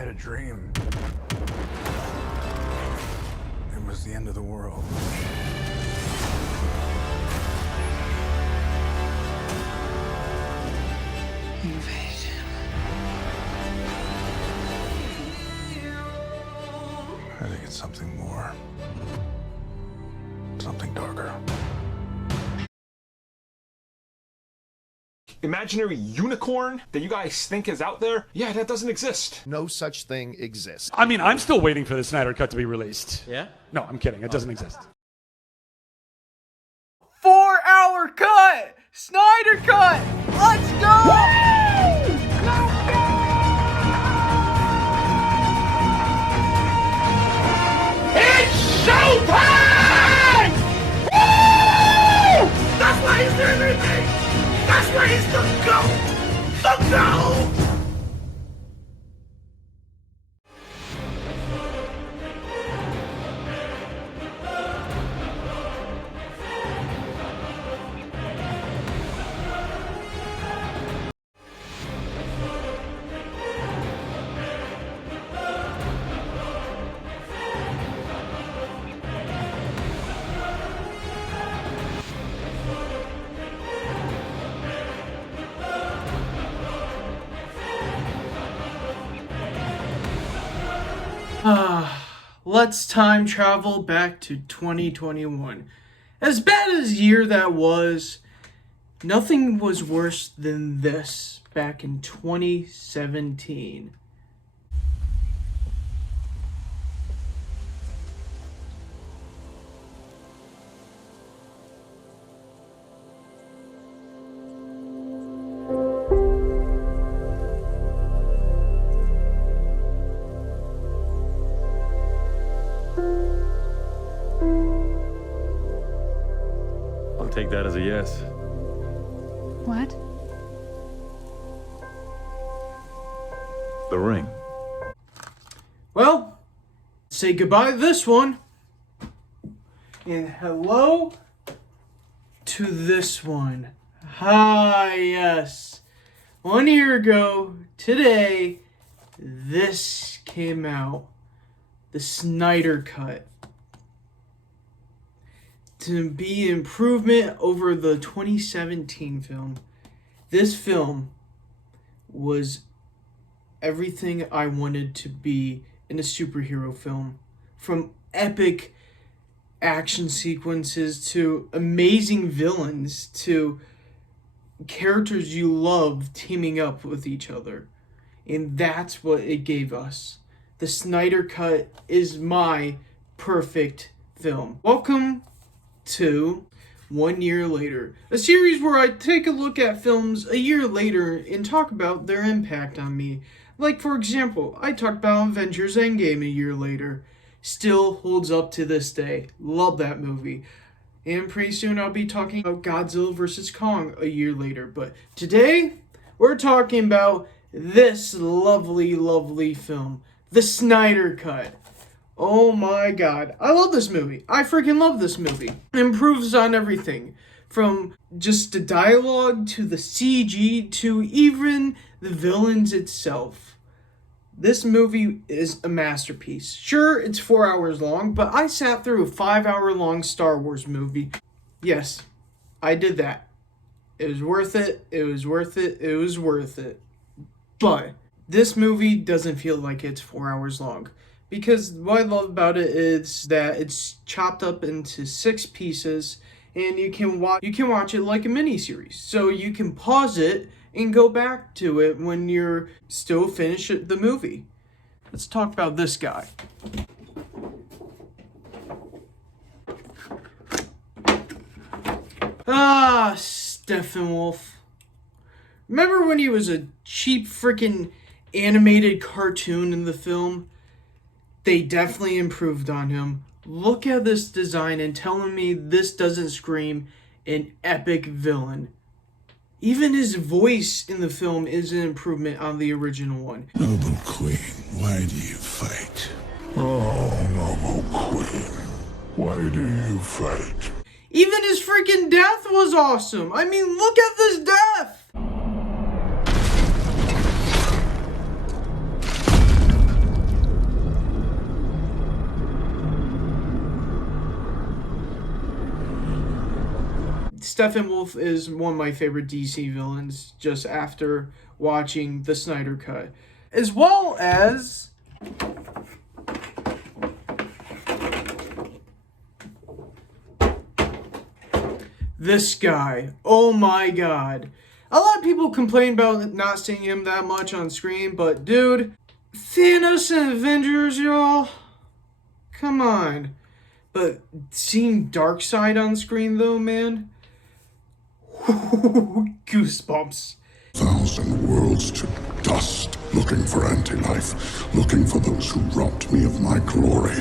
had a dream. It was the end of the world. Invasion. I think it's something more. Something darker. Imaginary unicorn that you guys think is out there? Yeah, that doesn't exist. No such thing exists. I mean, I'm still waiting for the Snyder Cut to be released. Yeah? No, I'm kidding. It doesn't exist. 4-hour cut! Snyder cut! Let's go! It's showtime! Woo! That's why he's doing everything! That's why he's the GOAT! The GOAT! Let's time travel back to 2021. As bad as year that was, nothing was worse than this back in 2017. I'll take that as a yes. What? The ring. Well, say goodbye to this one. And hello to this one. Ah, yes. 1 year ago, today, this came out. The Snyder Cut. To be improvement over the 2017 film. This film was everything I wanted to be in a superhero film. From epic action sequences to amazing villains to characters you love teaming up with each other. And that's what it gave us. The Snyder Cut is my perfect film. Welcome to 1 year later, a series where I take a look at films a year later and talk about their impact on me. Like, for example, I talked about Avengers Endgame a year later. Still holds up to this day. Love that movie. And pretty soon I'll be talking about Godzilla vs. Kong a year later. But today, we're talking about this lovely, lovely film, The Snyder Cut. Oh my god. I love this movie. I freaking love this movie. It improves on everything. From just the dialogue to the CG to even the villains itself. This movie is a masterpiece. Sure, it's 4 hours long, but I sat through a 5-hour long Star Wars movie. Yes, I did that. It was worth it. It was worth it. It was worth it. But this movie doesn't feel like it's 4 hours long. Because what I love about it is that it's chopped up into 6 pieces, and you can watch it like a miniseries. So you can pause it and go back to it when you're still finished the movie. Let's talk about this guy. Ah, Steppenwolf. Remember when he was a cheap freaking animated cartoon in the film? They definitely improved on him. Look at this design and telling me this doesn't scream an epic villain. Even his voice in the film is an improvement on the original one. Noble Queen, why do you fight? Oh, Noble Queen, why do you fight? Even his freaking death was awesome. I mean, look at this death. Steppenwolf is one of my favorite DC villains just after watching the Snyder Cut. As well as this guy. Oh my god. A lot of people complain about not seeing him that much on screen, but dude, Thanos and Avengers, y'all. Come on. But seeing Darkseid on screen though, man. Goosebumps. 1,000 worlds to dust, looking for anti-life, looking for those who robbed me of my glory.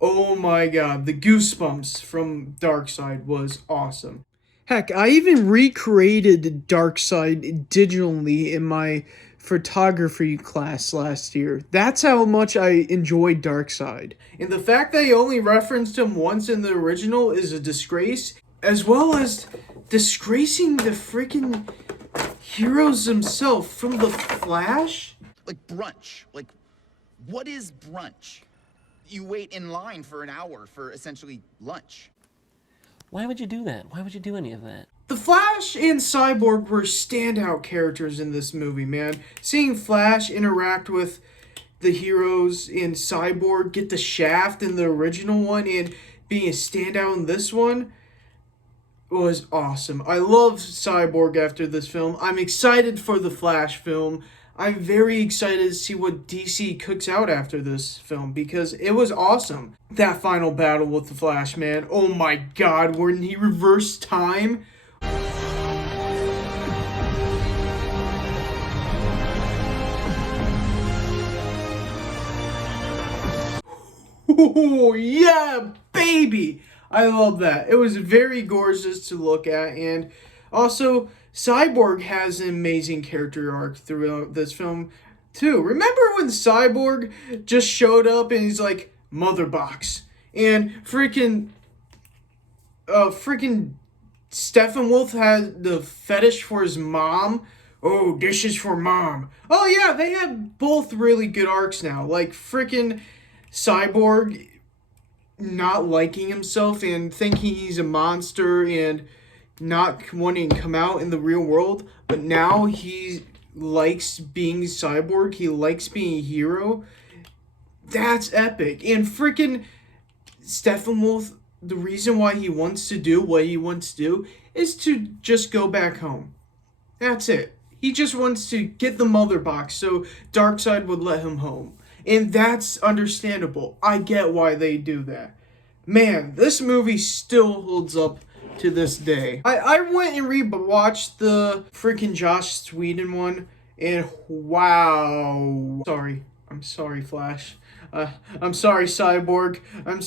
Oh my god, the goosebumps from Darkseid was awesome. Heck, I even recreated Darkseid digitally in my photography class last year. That's how much I enjoyed Darkseid. And the fact they only referenced him once in the original is a disgrace, as well as disgracing the freaking heroes themselves from The Flash. Like brunch. Like, what is brunch? You wait in line for an hour for essentially lunch. Why would you do that? Why would you do any of that? The Flash and Cyborg were standout characters in this movie, man. Seeing Flash interact with the heroes in Cyborg, get the shaft in the original one, and being a standout in this one was awesome. I love Cyborg after this film. I'm excited for the Flash film. I'm very excited to see what DC cooks out after this film because it was awesome. That final battle with the Flash, man. Oh my god, when he reversed time. Oh yeah, baby! I love that. It was very gorgeous to look at, and also Cyborg has an amazing character arc throughout this film, too. Remember when Cyborg just showed up and he's like, Mother Box, and freaking Steppenwolf had the fetish for his mom? Oh, dishes for mom. Oh yeah, they have both really good arcs now. Like freaking Cyborg not liking himself and thinking he's a monster and not wanting to come out in the real world, but now he likes being Cyborg, he likes being a hero. That's epic. And freaking Steppenwolf, the reason why he wants to do what he wants to do is to just go back home. That's it. He just wants to get the Mother Box so Darkseid would let him home. And that's understandable. I get why they do that. Man, this movie still holds up to this day. I went and rewatched the freaking Joss Whedon one, and wow. I'm sorry, Flash. I'm sorry, Cyborg. I'm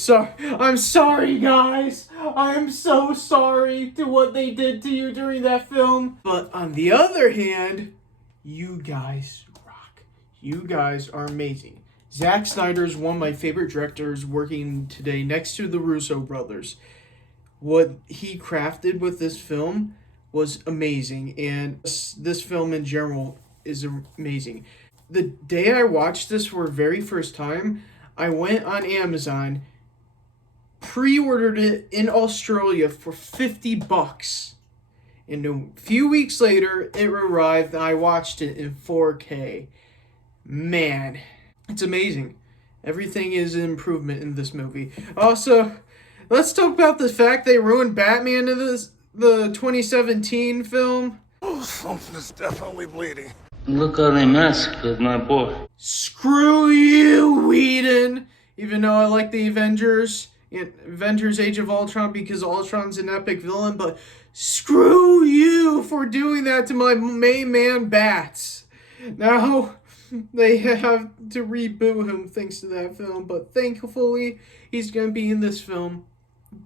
sorry, guys. I am so sorry to what they did to you during that film. But on the other hand, you guys rock. You guys are amazing. Zack Snyder is one of my favorite directors working today next to the Russo brothers. What he crafted with this film was amazing, and this film in general is amazing. The day I watched this for the very first time, I went on Amazon, pre-ordered it in Australia for $50. And a few weeks later, it arrived and I watched it in 4K. Man, it's amazing. Everything is an improvement in this movie. Also, let's talk about the fact they ruined Batman in the 2017 film. Oh, something is definitely bleeding. Look how they massacred my boy. Screw you, Whedon! Even though I like the Avengers Age of Ultron because Ultron's an epic villain, but screw you for doing that to my main man Bats. Now, they have to reboot him thanks to that film, but thankfully, he's going to be in this film,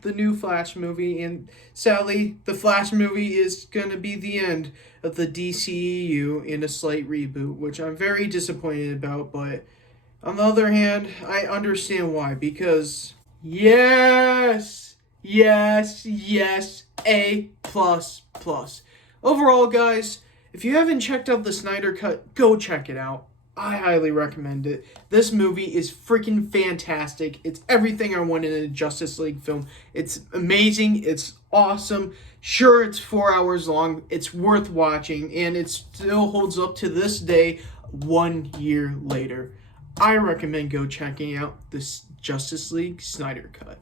the new Flash movie, and sadly, the Flash movie is going to be the end of the DCEU in a slight reboot, which I'm very disappointed about, but on the other hand, I understand why, because yes, A++. Overall, guys, if you haven't checked out the Snyder Cut, go check it out. I highly recommend it. This movie is freaking fantastic. It's everything I wanted in a Justice League film. It's amazing. It's awesome. Sure, it's 4 hours long. It's worth watching, and it still holds up to this day, 1 year later. I recommend go checking out this Justice League Snyder Cut.